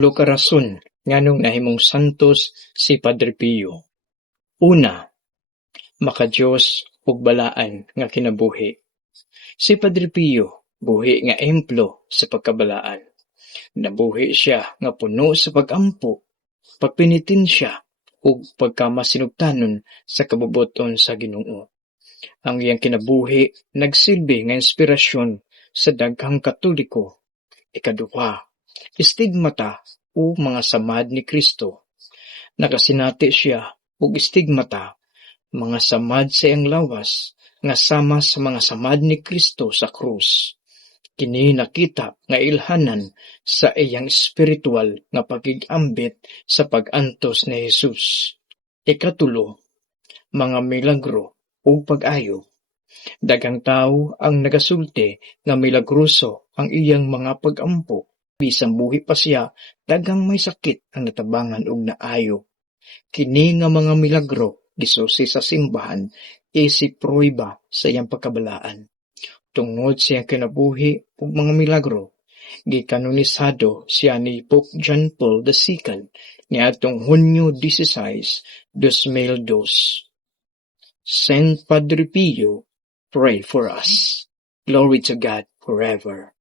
Tulo ka rason nganong nahimong santos si Padre Pio. Una, maka-Dios ug balaan nga kinabuhi. Si Padre Pio buhi nga emplo sa pagkabalaan. Nabuhi siya nga puno sa pag-ampo, pagpenitensya ug pagkamasinugtanon sa kabubuton sa Ginoo. Ang iyang kinabuhi nagsilbi nga inspirasyon sa daghang Katoliko. Ikaduha, istigmata o mga samad ni Kristo. Nakasinati siya og istigmata, mga samad sa iyang lawas, nga sama sa mga samad ni Kristo sa krus. Kini nakita nga ilhanan sa iyang espiritual nga pagigambit sa pag-antos ni Jesus. Ikatulo, mga milagro o pag-ayo. Daghang tawo ang nagasulti nga milagroso ang iyang mga pag-ampo. Bisan buhi pa siya, daghang may sakit ang natabangan og naayo. Kini nga mga milagro gisusi sa simbahan isip pruweba sa iyang pagkabalaan. Tungod sa iyang kinabuhi ug mga milagro, gikanonisado siya ni Pope John Paul II niadtong Hunyo 16, 2002. Saint Padre Pio, pray for us. Glory to God forever.